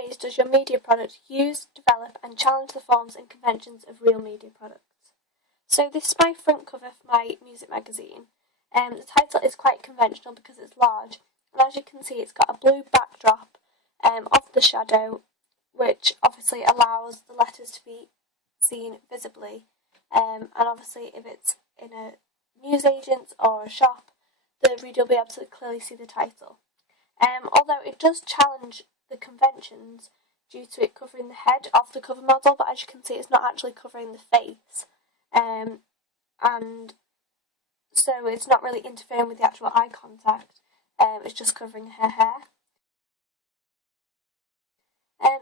ways does your media product use, develop and challenge the forms and conventions of real media products? So this is my front cover for my music magazine. The title is quite conventional because it's large, and as you can see it's got a blue backdrop of the shadow, which obviously allows the letters to be seen visibly, and obviously if it's in a newsagent or a shop, the reader will be able to clearly see the title. Although it does challenge the conventions due to it covering the head of the cover model, but as you can see it's not actually covering the face, and so it's not really interfering with the actual eye contact, it's just covering her hair.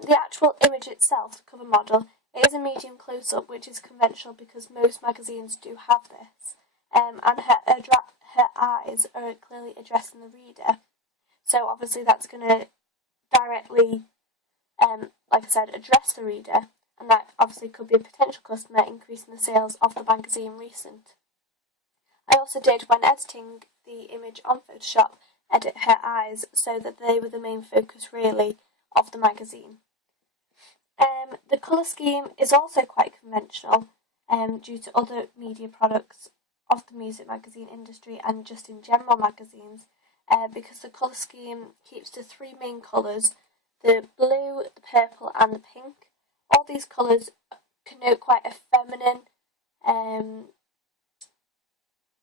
The actual image itself, the cover model, it is a medium close-up, which is conventional because most magazines do have this, and her eyes are clearly addressing the reader, so obviously that's going to directly, like I said, address the reader, and that obviously could be a potential customer, increasing the sales of the magazine recent. I also did, when editing the image on Photoshop, edit her eyes so that they were the main focus really of the magazine. The colour scheme is also quite conventional due to other media products of the music magazine industry and just in general magazines, because the colour scheme keeps to three main colours: the blue, the purple and the pink. All these colours connote quite a feminine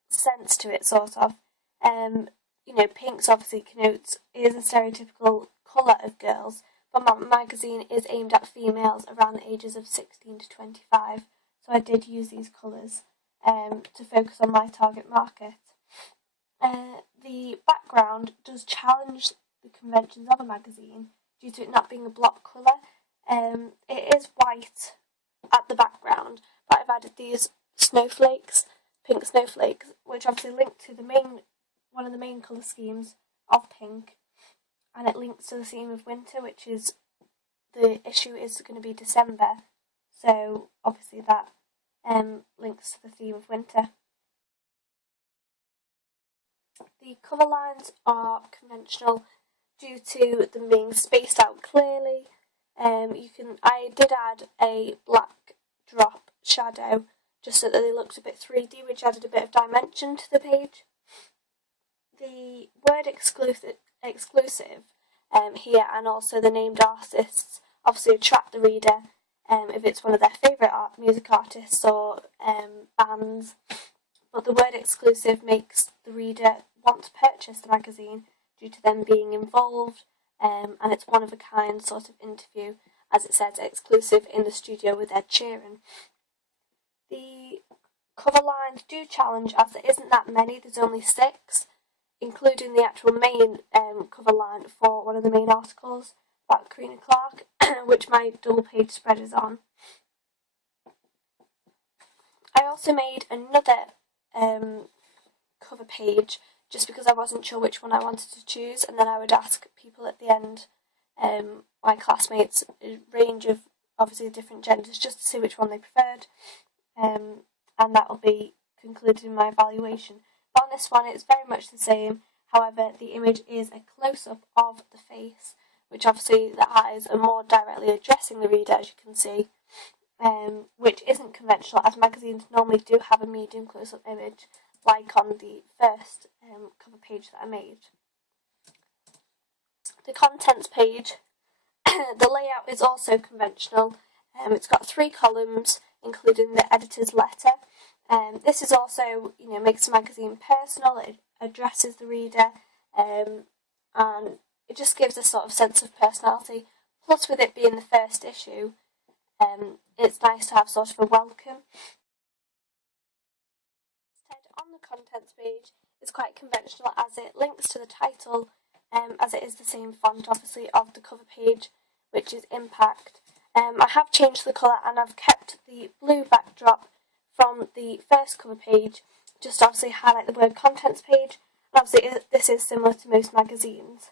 sense to it, sort of. Pinks obviously is a stereotypical colour of girls, but my magazine is aimed at females around the ages of 16 to 25, so I did use these colours to focus on my target market. The background does challenge the conventions of a magazine due to it not being a block colour. It is white at the background, but I've added these snowflakes, pink snowflakes, which obviously link to one of the main colour schemes of pink, and it links to the theme of winter, which is the issue is going to be December, so obviously that links to the theme of winter. The cover lines are conventional due to them being spaced out clearly. I did add a black drop shadow just so that they looked a bit 3D, which added a bit of dimension to the page. The word exclusive here, and also the named artists, obviously attract the reader if it's one of their favourite music artists or bands, but the word exclusive makes the reader want to purchase the magazine due to them being involved, and it's one of a kind sort of interview, as it says, exclusive in the studio with Ed Sheeran. The cover lines do challenge, as there isn't that many, there's only 6, including the actual main cover line for one of the main articles about Karina Clark, which my double page spread is on. I also made another cover page just because I wasn't sure which one I wanted to choose, and then I would ask people at the end, my classmates, a range of obviously different genders, just to see which one they preferred, and that will be concluded in my evaluation. But on this one it's very much the same, however the image is a close-up of the face, which obviously the eyes are more directly addressing the reader, as you can see, which isn't conventional, as magazines normally do have a medium close-up image, like on the first cover page that I made. The contents page, the layout is also conventional. It's got 3 columns, including the editor's letter. This is also, makes the magazine personal, it addresses the reader, and it just gives a sort of sense of personality. Plus, with it being the first issue, it's nice to have sort of a welcome. On the contents page is quite conventional, as it links to the title, as it is the same font obviously of the cover page, which is Impact. I have changed the colour and I've kept the blue backdrop from the first cover page, just to obviously highlight the word contents page, and obviously this is similar to most magazines.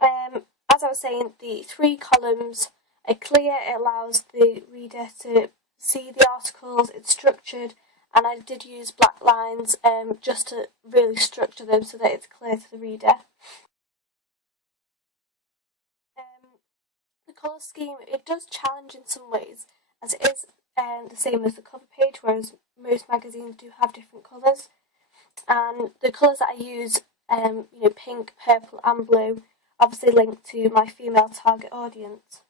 As I was saying, the 3 columns are clear, it allows the reader to see the articles, it's structured, and I did use black lines just to really structure them so that it's clear to the reader. colour scheme, it does challenge in some ways, as it is the same as the cover page, whereas most magazines do have different colours. And the colours that I use, pink, purple and blue, obviously linked to my female target audience.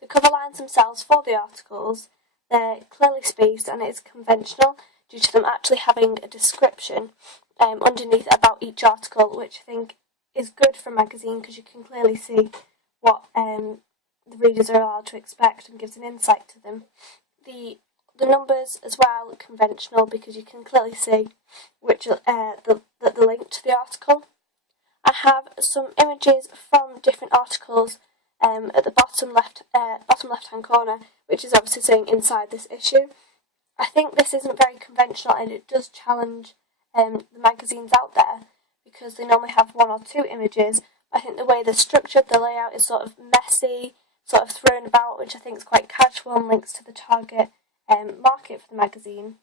The cover lines themselves for the articles, they're clearly spaced and it is conventional due to them actually having a description underneath about each article, which I think is good for a magazine because you can clearly see what the readers are allowed to expect and gives an insight to them. The numbers as well are conventional because you can clearly see which the link to the article. I have some images from different articles at the bottom left hand corner, which is obviously saying inside this issue. I think this isn't very conventional and it does challenge the magazines out there because they normally have one or two images. I think the way they're structured, the layout is sort of messy, sort of thrown about, which I think is quite casual and links to the target market for the magazine.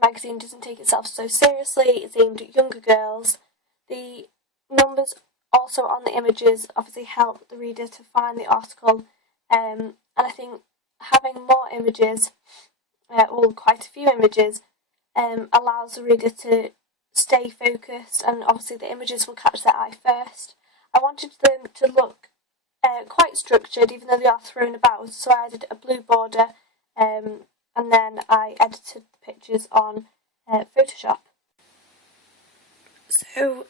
Magazine doesn't take itself so seriously, it's aimed at younger girls. The numbers also on the images obviously help the reader to find the article, and I think having more images, quite a few images, allows the reader to stay focused, and obviously the images will catch their eye first. I wanted them to look quite structured, even though they are thrown about, so I added a blue border, and then I edited the pictures on Photoshop. So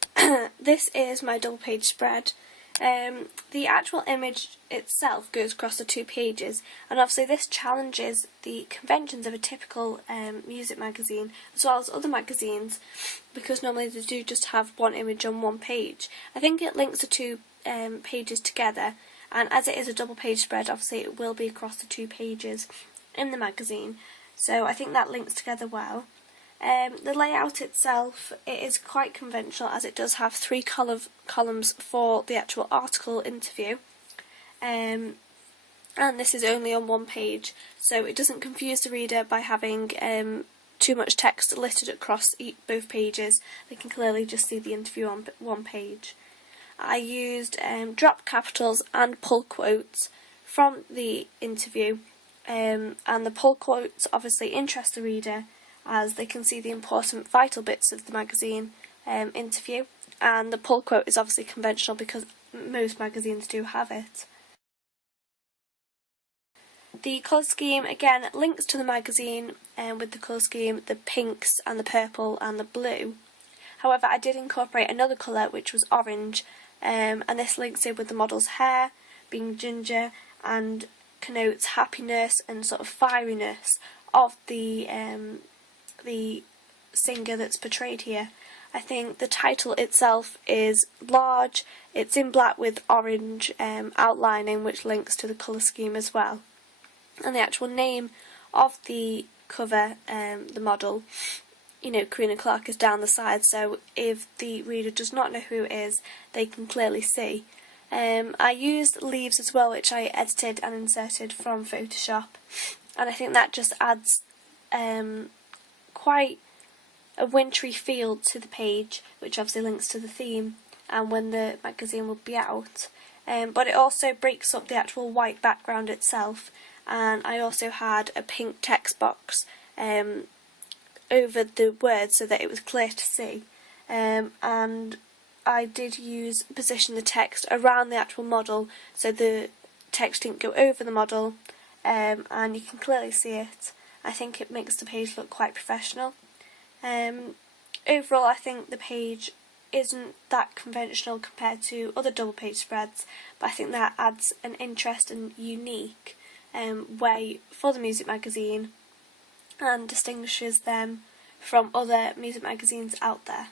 this is my double page spread. The actual image itself goes across the 2 pages, and obviously this challenges the conventions of a typical music magazine as well as other magazines, because normally they do just have one image on one page. I think it links the 2 pages together, and as it is a double page spread, obviously it will be across the 2 pages in the magazine, so I think that links together well. The layout itself, it is quite conventional as it does have 3 columns for the actual article interview, and this is only on 1 page, so it doesn't confuse the reader by having too much text listed across both pages. They can clearly just see the interview on 1 page. I used drop capitals and pull quotes from the interview, and the pull quotes obviously interest the reader as they can see the important vital bits of the magazine interview, and the pull quote is obviously conventional because most magazines do have it. The colour scheme again links to the magazine with the colour scheme, the pinks and the purple and the blue. However, I did incorporate another colour which was orange, and this links in with the model's hair being ginger and connotes happiness and sort of fieriness of the singer that's portrayed here. I think the title itself is large, it's in black with orange outlining, which links to the colour scheme as well. And the actual name of the cover, the model, Karina Clark, is down the side, so if the reader does not know who it is, they can clearly see. I used leaves as well, which I edited and inserted from Photoshop, and I think that just adds quite a wintry feel to the page, which obviously links to the theme and when the magazine will be out. But it also breaks up the actual white background itself, and I also had a pink text box over the words so that it was clear to see, and I did position the text around the actual model so the text didn't go over the model, and you can clearly see it. I think it makes the page look quite professional. Overall, I think the page isn't that conventional compared to other double page spreads, but I think that adds an interest and unique way for the music magazine and distinguishes them from other music magazines out there.